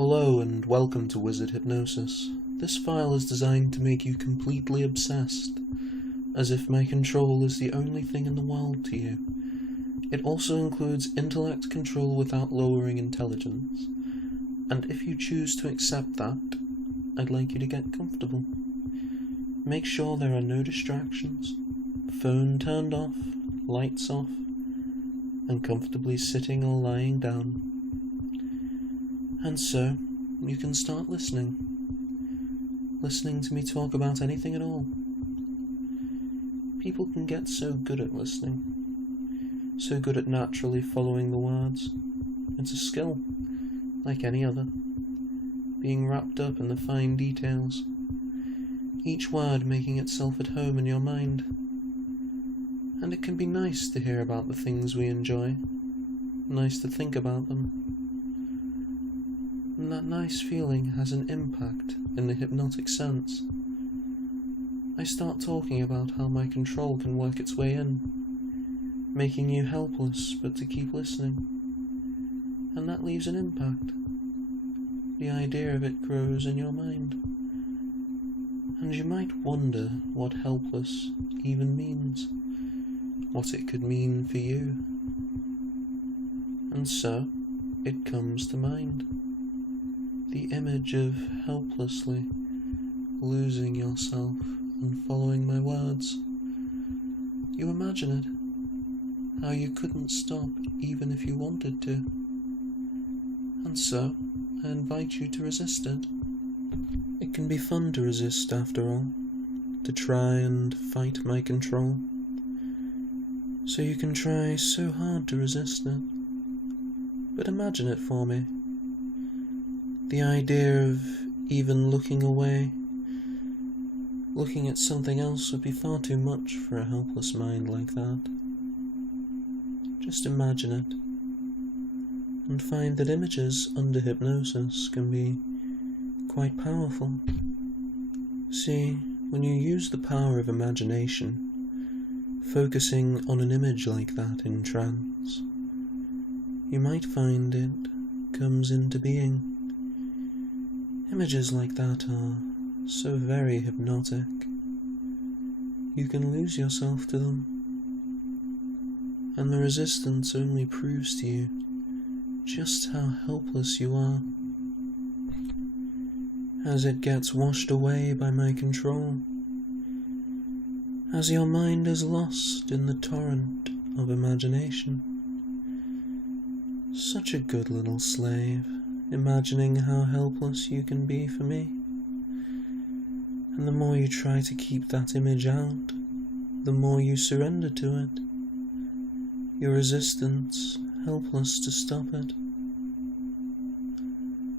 Hello and welcome to Wizard Hypnosis. This file is designed to make you completely obsessed, as if my control is the only thing in the world to you. It also includes intellect control without lowering intelligence, and if you choose to accept that, I'd like you to get comfortable. Make sure there are no distractions, phone turned off, lights off, and comfortably sitting or lying down. And so, you can start listening to me talk about anything at all. People can get so good at listening, so good at naturally following the words. It's a skill, like any other, being wrapped up in the fine details, each word making itself at home in your mind. And it can be nice to hear about the things we enjoy, nice to think about them. And that nice feeling has an impact in the hypnotic sense. I start talking about how my control can work its way in, making you helpless but to keep listening. And that leaves an impact. The idea of it grows in your mind. And you might wonder what helpless even means, what it could mean for you. And so, it comes to mind. The image of helplessly losing yourself and following my words. You imagine it, how you couldn't stop even if you wanted to. And so, I invite you to resist it. It can be fun to resist after all, to try and fight my control. So you can try so hard to resist it. But imagine it for me. The idea of even looking away, looking at something else would be far too much for a helpless mind like that. Just imagine it, and find that images under hypnosis can be quite powerful. See, when you use the power of imagination, focusing on an image like that in trance, you might find it comes into being. Images like that are so very hypnotic. You can lose yourself to them, and the resistance only proves to you just how helpless you are. As it gets washed away by my control, as your mind is lost in the torrent of imagination. Such a good little slave, imagining how helpless you can be for me. And the more you try to keep that image out, the more you surrender to it, your resistance helpless to stop it.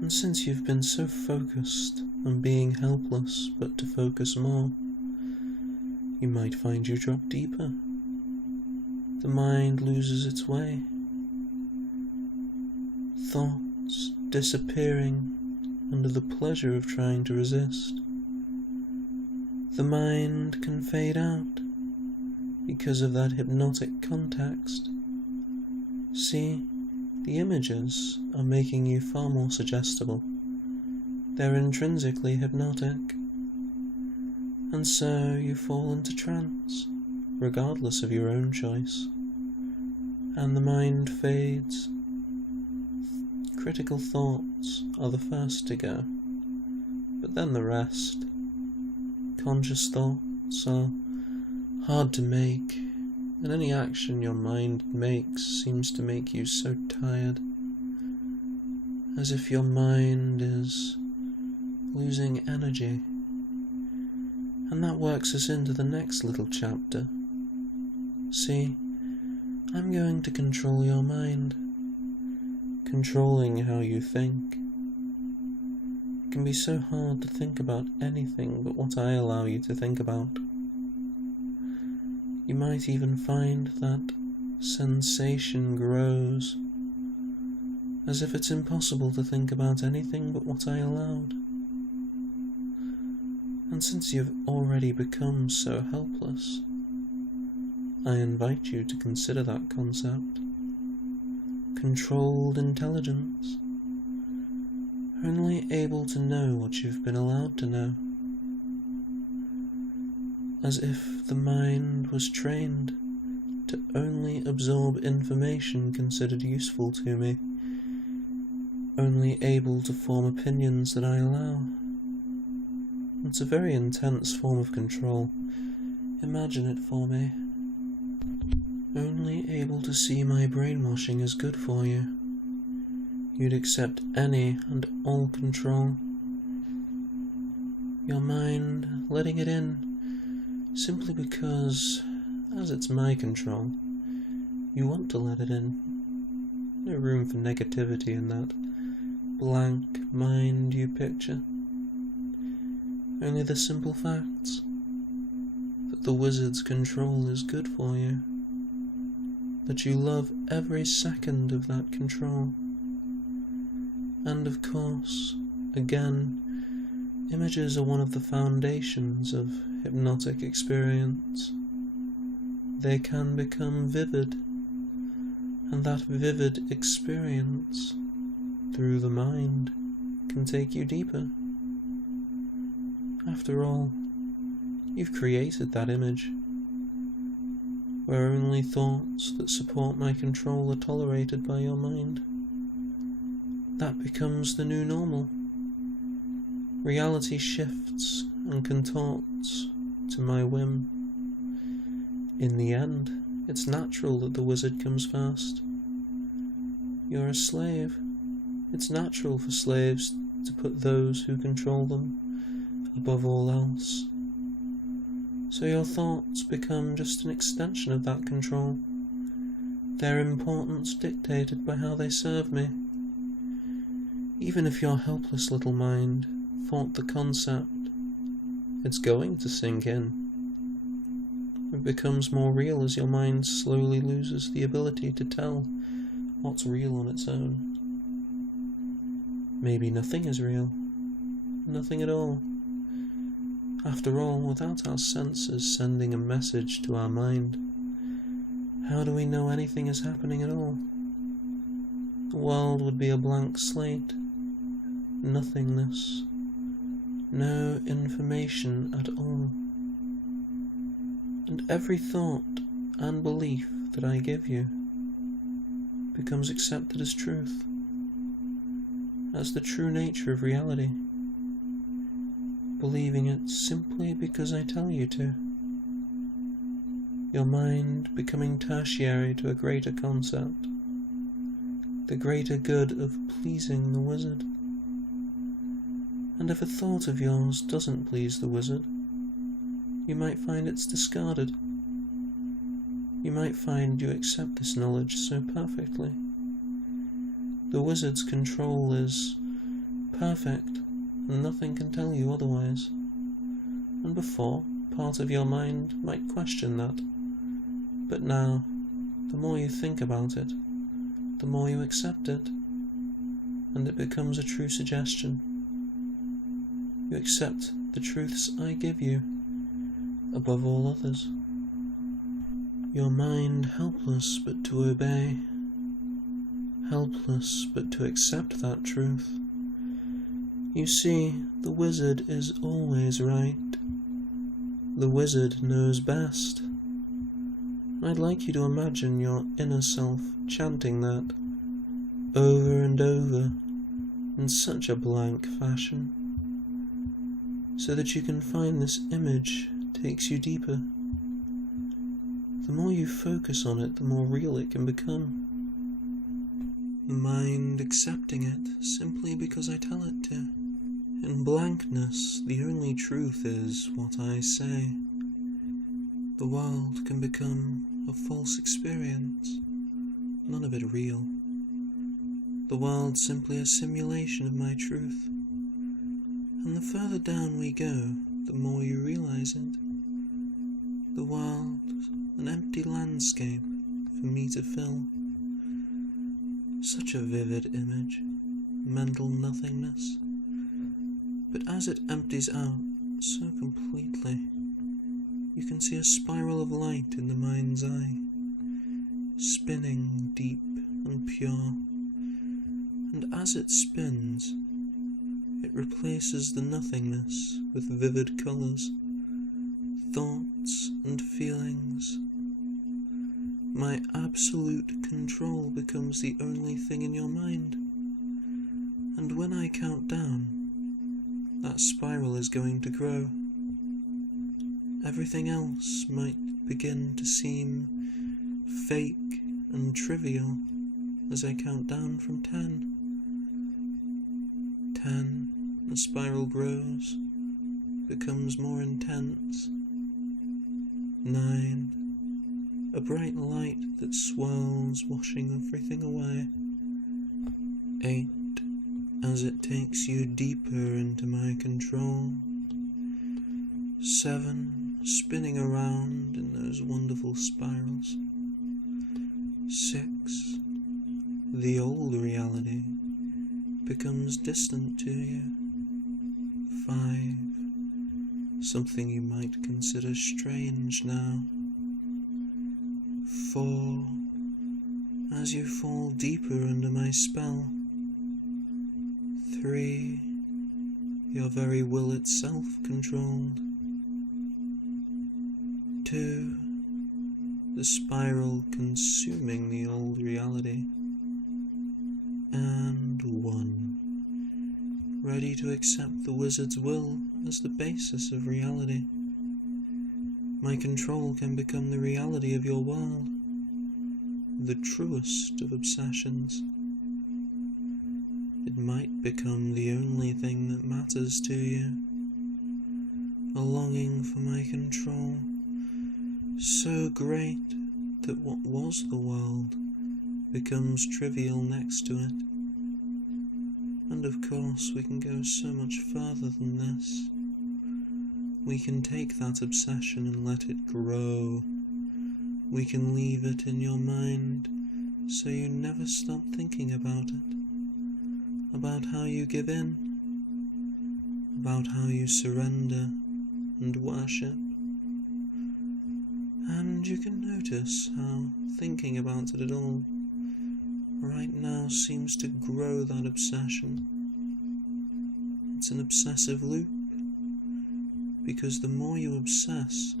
And since you've been so focused on being helpless but to focus more, you might find you drop deeper. The mind loses its way. Thoughts disappearing under the pleasure of trying to resist. The mind can fade out because of that hypnotic context. See, the images are making you far more suggestible. They're intrinsically hypnotic. And so you fall into trance, regardless of your own choice. And the mind fades. Critical thoughts are the first to go, but then the rest. Conscious thoughts are hard to make, and any action your mind makes seems to make you so tired, as if your mind is losing energy. And that works us into the next little chapter. See, I'm going to control your mind. Controlling how you think. It can be so hard to think about anything but what I allow you to think about. You might even find that sensation grows, as if it's impossible to think about anything but what I allowed. And since you've already become so helpless, I invite you to consider that concept. Controlled intelligence. only able to know what you've been allowed to know, as if the mind was trained to only absorb information considered useful to me, only able to form opinions that I allow. It's a very intense form of control. Imagine it for me. Only able to see my brainwashing as good for you. You'd accept any and all control. Your mind letting it in, simply because, as it's my control, you want to let it in. No room for negativity in that blank mind you picture. Only the simple facts that the wizard's control is good for you, that you love every second of that control. And of course, again, images are one of the foundations of hypnotic experience. They can become vivid, and that vivid experience, through the mind, can take you deeper. After all, you've created that image, where only thoughts that support my control are tolerated by your mind. That becomes the new normal. Reality shifts and contorts to my whim. In the end, it's natural that the wizard comes first. You're a slave. It's natural for slaves to put those who control them above all else. So your thoughts become just an extension of that control, their importance dictated by how they serve me. Even if your helpless little mind thought the concept, it's going to sink in. It becomes more real as your mind slowly loses the ability to tell what's real on its own. Maybe nothing is real. Nothing at all. After all, without our senses sending a message to our mind, how do we know anything is happening at all? The world would be a blank slate, nothingness, no information at all. And every thought and belief that I give you becomes accepted as truth, as the true nature of reality, believing it simply because I tell you to. Your mind becoming tertiary to a greater concept, the greater good of pleasing the wizard. And if a thought of yours doesn't please the wizard, you might find it's discarded. You might find you accept this knowledge so perfectly. The wizard's control is perfect, and nothing can tell you otherwise. And before, part of your mind might question that. But now, the more you think about it, the more you accept it, and it becomes a true suggestion. You accept the truths I give you, above all others. Your mind helpless but to obey, helpless but to accept that truth. You see, the wizard is always right. The wizard knows best. I'd like you to imagine your inner self chanting that, over and over, in such a blank fashion, so that you can find this image takes you deeper. The more you focus on it, the more real it can become. The mind accepting it simply because I tell it to. In blankness, the only truth is what I say. The world can become a false experience, none of it real. The world simply a simulation of my truth. And the further down we go, the more you realize it. The world, an empty landscape for me to fill. Such a vivid image, mental nothingness. But as it empties out so completely, you can see a spiral of light in the mind's eye, spinning deep and pure. And as it spins, replaces the nothingness with vivid colours, thoughts and feelings. My absolute control becomes the only thing in your mind. And when I count down, that spiral is going to grow. Everything else might begin to seem fake and trivial as I count down from 10. 10, the spiral grows, becomes more intense. 9, a bright light that swirls, washing everything away. 8, as it takes you deeper into my control. 7, spinning around in those wonderful spirals. 6, the old reality becomes distant to you. 5, something you might consider strange now. 4, as you fall deeper under my spell. 3, your very will itself controlled. 2, the spiral consuming the old reality. And 1, ready to accept the wizard's will as the basis of reality. My control can become the reality of your world, the truest of obsessions. It might become the only thing that matters to you, a longing for my control, so great that what was the world becomes trivial next to it. And of course we can go so much further than this. We can take that obsession and let it grow. We can leave it in your mind so you never stop thinking about it, about how you give in, about how you surrender and worship. And you can notice how thinking about it at all right now seems to grow that obsession. It's an obsessive loop, because the more you obsess,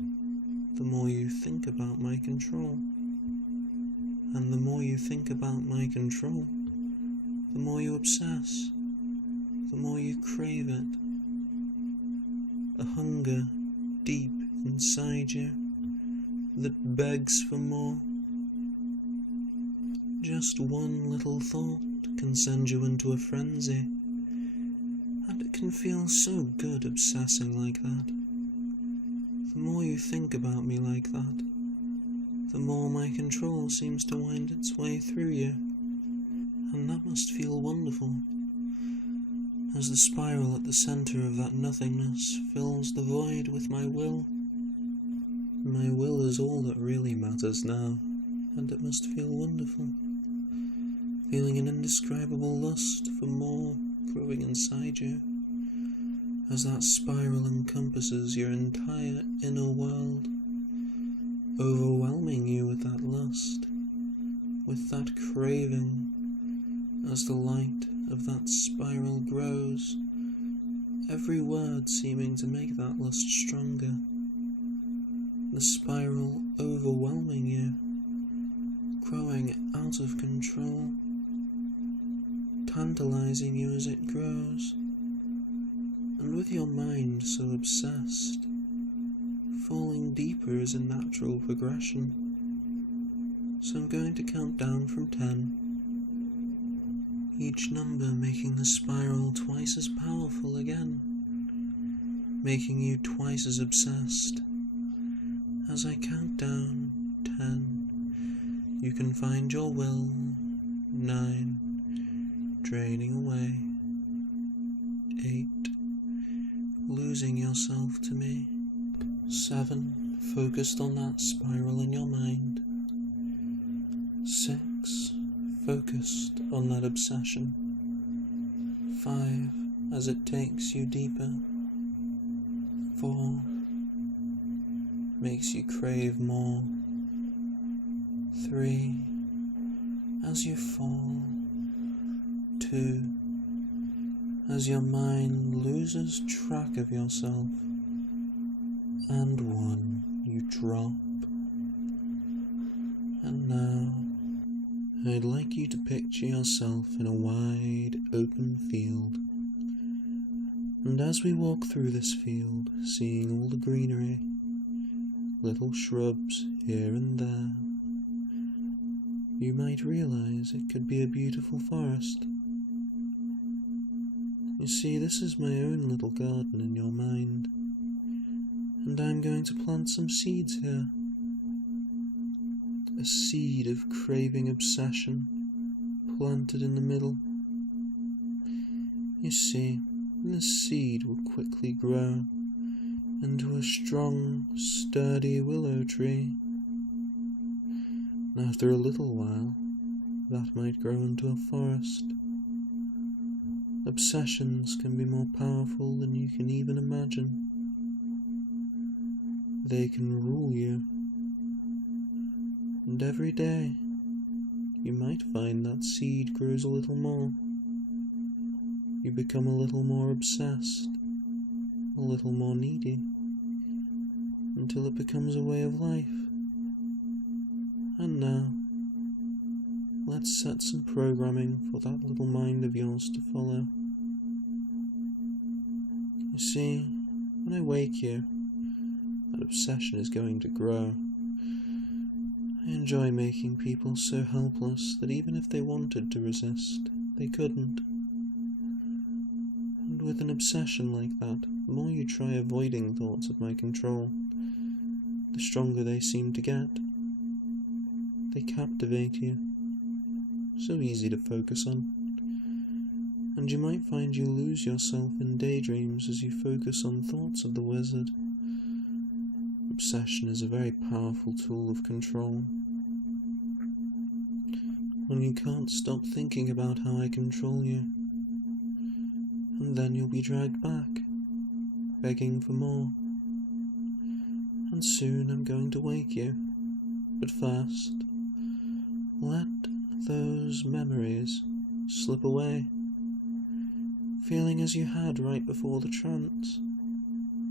the more you think about my control. And the more you think about my control, the more you obsess, the more you crave it. A hunger deep inside you that begs for more. Just one little thought can send you into a frenzy, and it can feel so good obsessing like that. The more you think about me like that, the more my control seems to wind its way through you, and that must feel wonderful, as the spiral at the centre of that nothingness fills the void with my will. My will is all that really matters now, and it must feel wonderful, feeling an indescribable lust for more growing inside you, as that spiral encompasses your entire inner world, overwhelming you with that lust, with that craving. As the light of that spiral grows, every word seeming to make that lust stronger, the spiral overwhelming you, growing out of control, tantalizing you as it grows, and with your mind so obsessed, falling deeper is a natural progression. So I'm going to count down from 10, each number making the spiral twice as powerful again, making you twice as obsessed. As I count down 10, you can find your will. 9, draining away. 8, losing yourself to me. 7, focused on that spiral in your mind. 6, focused on that obsession. 5, as it takes you deeper. 4, makes you crave more. 3, as you fall. 2, as your mind loses track of yourself, and 1, you drop. And now, I'd like you to picture yourself in a wide, open field, and as we walk through this field, seeing all the greenery, little shrubs here and there, you might realize it could be a beautiful forest. You see, this is my own little garden in your mind, and I'm going to plant some seeds here. A seed of craving obsession planted in the middle. You see, this seed will quickly grow into a strong, sturdy willow tree. After a little while, that might grow into a forest. Obsessions can be more powerful than you can even imagine. They can rule you. And every day, you might find that seed grows a little more. You become a little more obsessed, a little more needy, until it becomes a way of life. And now, let's set some programming for that little mind of yours to follow. You see, when I wake you, that obsession is going to grow. I enjoy making people so helpless that even if they wanted to resist, they couldn't. And with an obsession like that, the more you try avoiding thoughts of my control, the stronger they seem to get. They captivate you, so easy to focus on, and you might find you lose yourself in daydreams as you focus on thoughts of the wizard. Obsession is a very powerful tool of control. When you can't stop thinking about how I control you, and then you'll be dragged back, begging for more. And soon I'm going to wake you, but first, let those memories slip away, feeling as you had right before the trance,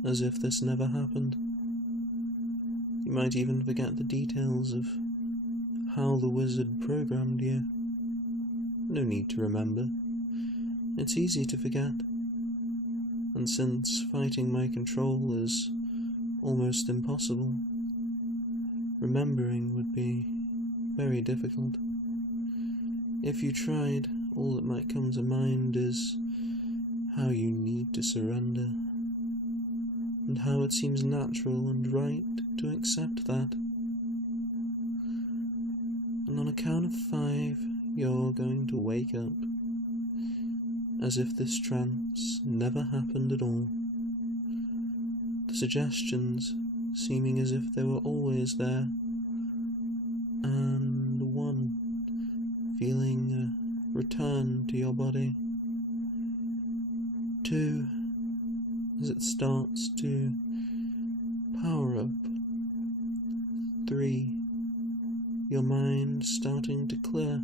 as if this never happened. You might even forget the details of how the wizard programmed you. No need to remember. It's easy to forget. And since fighting my control is almost impossible, remembering would be very difficult. If you tried, all that might come to mind is how you need to surrender, and how it seems natural and right to accept that. And on a count of 5, you're going to wake up, as if this trance never happened at all. The suggestions seeming as if they were always there, and 1, feeling a return to your body. 2, as it starts to power up. 3, your mind starting to clear.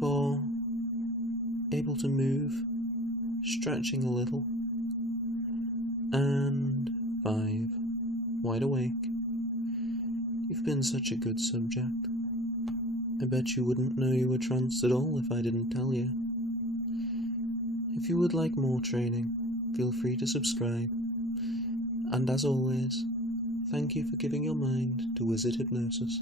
4, able to move, stretching a little. And 5, wide awake. You've been such a good subject. I bet you wouldn't know you were tranced at all if I didn't tell you. If you would like more training, feel free to subscribe. And as always, thank you for giving your mind to wizard hypnosis.